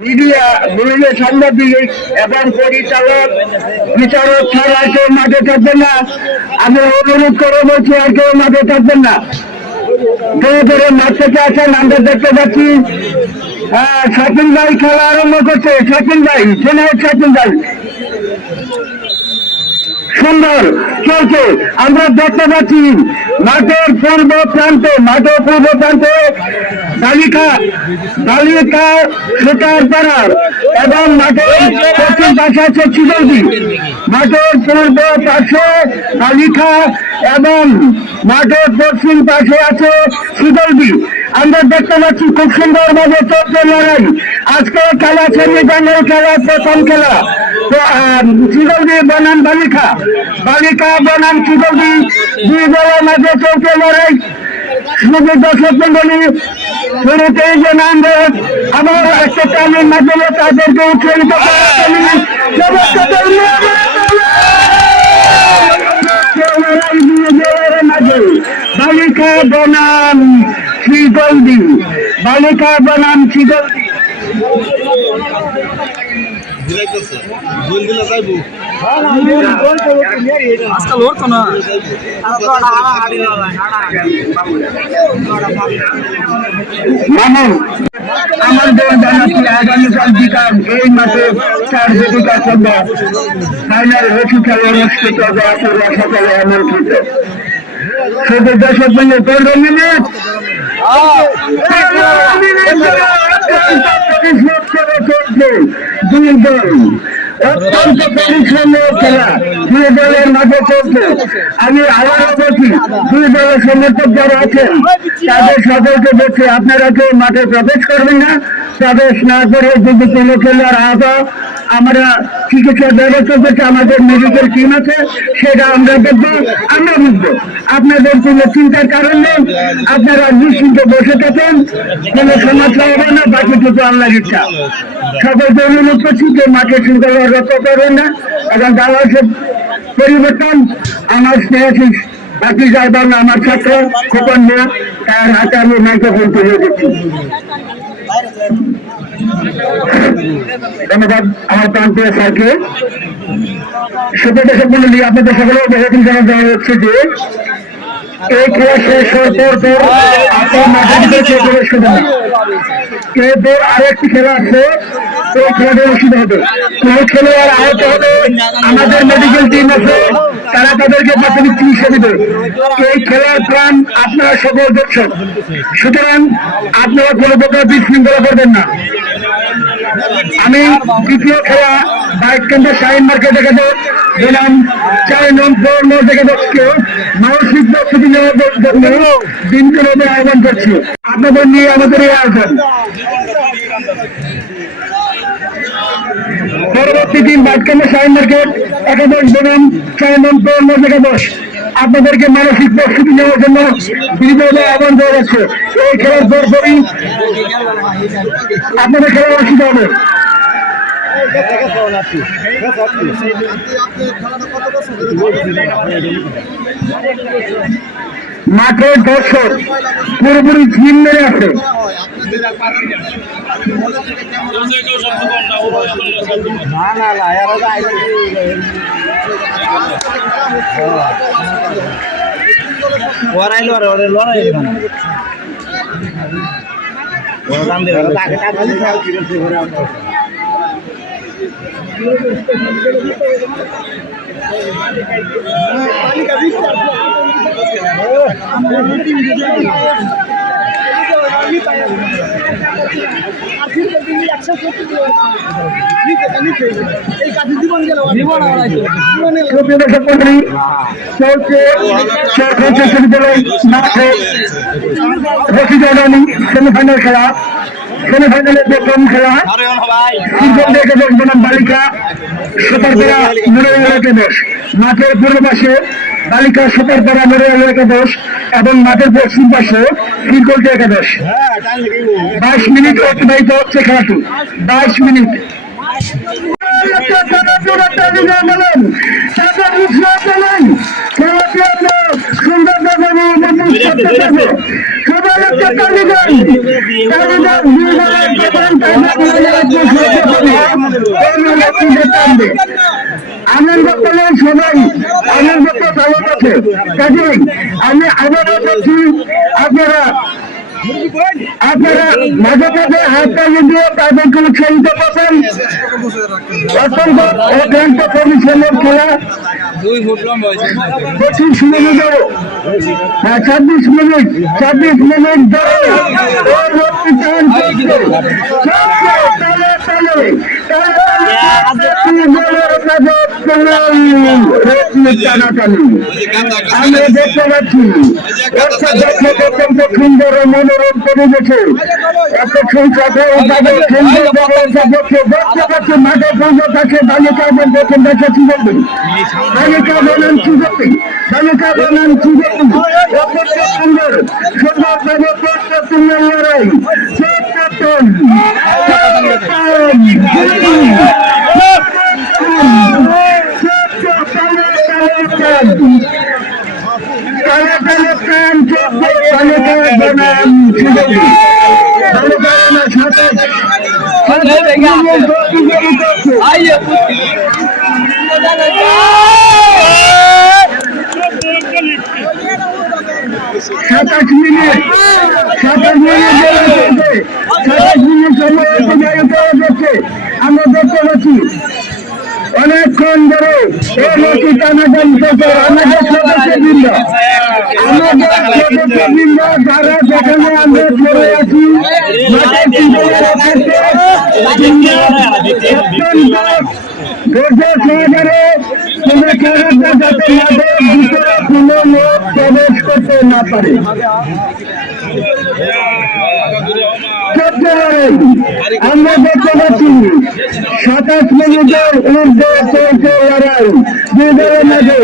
Media media সাংবাদিক এবং পরিচালক বিচারক ছাড়া আর কেউ মাঠে থাকবেন না। আমি অনুরোধ করে বলছি আর কেউ মাঠে থাকবেন না। দয়া করে মাঠ থেকে আসেন। আমরা দেখতে পাচ্ছি শাকিল ভাই খেলা আরম্ভ করছে। শাকিল ভাই শাকিল ভাই সুন্দর চলছে। আমরা দেখতে পাচ্ছি মাঠের পূর্ব প্রান্তে বালিকা সুতার পাড়ার এবং মাঠের পশ্চিম পাশে আছে চিগলদি। মাঠের পূর্ব পাশে বালিকা এবং মাঠের পশ্চিম পাশে আছে চিগলদি। আমরা দেখতে পাচ্ছি খুব সুন্দর ভাবে চলছে লড়াই। আজকে খেলা সেমিফাইনাল খেলা, প্রথম খেলা চিগলদি বনাম বালিকা বনাম চিগলদি, দুই দলের মাঝে চলছে লড়াই। শুধু দর্শক মন্ডলী শুরুতেই যে নাম আবার একটা টাইমের মাধ্যমে তাদেরকে উৎসাহিত বালিকা বনাম চিগলদি আজকাল ওর তো না আমাদের জানাচ্ছি আগামীকাল বিকাল এই মাসে 4 বেদিকা সন্ধ্যা ফাইনাল হকি খেলা অনুষ্ঠিত হবে। আসলে সকালে আমন্ত্রিত শুধু দর্শক মিলে 15 মিনিট চলছে। দুই দল অত্যন্ত পরিশ্রমের খেলা, দুই দলের মাঝে চলছে। আমি আবারও বলছি, দুই দলের সমর্থক যারা আছেন তাদের সকলকে বলছি আপনারা কেউ মাঠে প্রবেশ করবেন না। প্রবেশ না করে যদি কোনো খেলার আহত আমরা চিকিৎসার ব্যবস্থা করছি, আমাদের মেডিকেল টিম আছে, সেটা আমরা দেখবো, আমরা বুঝবো। আপনাদের কোনো চিন্তার কারণ নেই, আপনারা নিশ্চিন্তে বসে থাকেন, কোনো সমস্যা হবে না। বাকিটুকু আল্লাহর ইচ্ছা। সকলকে অনুরোধ করছি যে মাঠে শৃঙ্খলা রক্ষা করবেন না এবং বাংলাদেশের পরিবর্তন আমার স্নেহাশিস বাকি যাইবার না আমার ছাত্র খোকন মিয়া, তার হাতে আমি মাইক্রোফোন তুলে দিচ্ছি। ধন্যবাদ আমার প্রান্তীয় স্যারকে। সুপ্রিয় দর্শক মন্ডলী, আপনাদের সকলেও বহুদিন জানা দেওয়া হচ্ছে যে এই খেলা শেষ হওয়ার পর আপনার মাঠে প্রবেশ করবেন না। এরপর আরেকটি খেলা আছে, এই খেলাটা অনুষ্ঠিত হবে। কোন খেলোয়াড় আহত হলে আমাদের মেডিকেল টিম আছে, তারা তাদেরকে প্রাথমিক চিকিৎসা দেবে। এই খেলার প্রাণ আপনারা সকল দর্শক, সুতরাং আপনারা কোনো প্রকার বিশৃঙ্খলা করবেন না। আমি দ্বিতীয় খেলা বাইক কেন্দ্র শাহিন মার্কেট দেখে বললাম 4 নম্বর দেখে দশকে মানসিক প্রস্তুতি নেওয়ার জন্য দিনকে রোদে আহ্বান করছি। আপনাদের নিয়ে আমাদের এই আয়োজন। পরবর্তী দিন বাইক কেন্দ্র শাহিন মার্কেট 11 বনাম 4 নম্বর দেখে দশ আপনাদেরকে মানসিক প্রস্তুতি নেওয়ার জন্য বিরোধী আহ্বান দেওয়া যাচ্ছে। এই খেলার পরপরই আপনাদের খেলা অনুষ্ঠিত হবে। মাঠের দর্শক পুরোপুরি ঝিম মেরে আছে। সেমিফাইনাল খেলা, সেমিফাইনালের প্রথম খেলা বালিকা সুতারপাড়া মেমোরিয়াল একাদশ। মাঠের পূর্ব পাশে বালিকা সুতারপাড়া মেমোরিয়াল একাদশ এবং মাঠের পশ্চিম পাশে শিলকলটি একাদশ। 22 মিনিট অতিবাহিত হচ্ছে খেলাটি। 22 মিনিট সুন্দর আগামী 29 সেপ্টেম্বর সবাই একটা তালি দেন। তালি দেন, দুই দলের প্রধান আনন্দ পেলেন সবাই, আনন্দ তো ভালো আছে। কাজেই আমি আবারও বলছি, আপনারা মাঝে মাঝে হাত তালি দিয়ে তাদেরকে উৎসাহিত করবেন। অত্যন্ত অত্যন্ত পরিশ্রমের খেলা। 25 মিনিট 26 মিনিট ধরে আমরা দেখতে পাচ্ছি অত্যন্ত সুন্দর মনোরম পরিবেশে এত সংখ্যক দেখতে পাচ্ছি মাঠে পর্যন্ত আছে বালিকাদের দেখেন দেখেছি বলবেন বালিকা বনান সুযোগী অত্যন্ত সুন্দর সুন্দরভাবে প্রস্তুত লড়াই সাতাশ মিনিট সময় যাচ্ছে। আমরা দেখতে পাচ্ছি অনেকক্ষণ ধরে এই নদী টানাটান করছে। আমাদের সদস্যবৃন্দ যারা যেখানে আমরা চলে আছি ধৈর্য সহকারে কোনো খেলাটা যাতে ভিতরে কোনো লোক প্রবেশ করতে না পারে। আমরা দেখতে পাচ্ছি 27 মিনিটের ঊর্ধ্বে চলছে লড়াই দুই দলের মাঝে।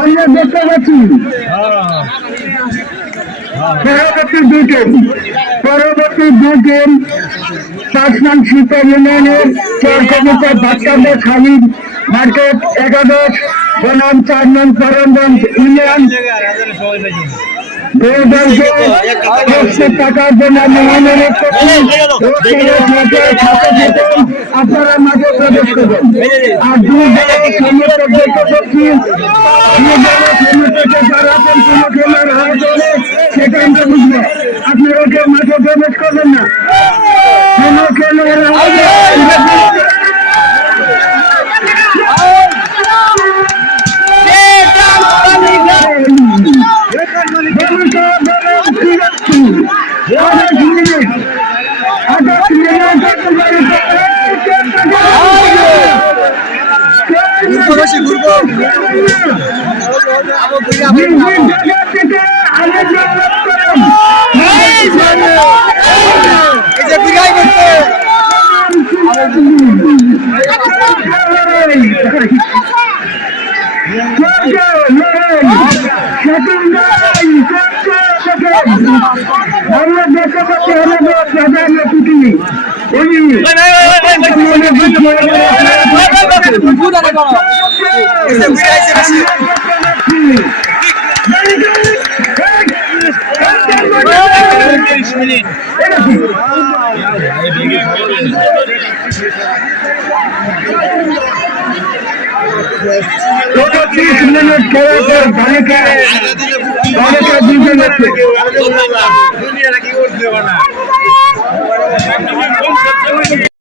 আমরা দেখতে পাচ্ছি পরবর্তী দুই গেম 5 নং সুপার ইউনিয়নের চর কবিতা ভাট্টান্ডা খালিদ মার্কেট 11 বনাম 4 নং করণগঞ্জ ইউনিয়ন 2000 টাকার জন্য আপনারা মাঝে প্রবেশ করবেন। আর দুই দলের সমর্থক দেখতে পাচ্ছি যারা কোনো খেলার আয়োজনে সেটা আমরা বুঝবো। আপনারা কেউ মাঠে প্রবেশ করবেন না। কোনো খেলার আমরা দেখতে পাচ্ছি বালিকা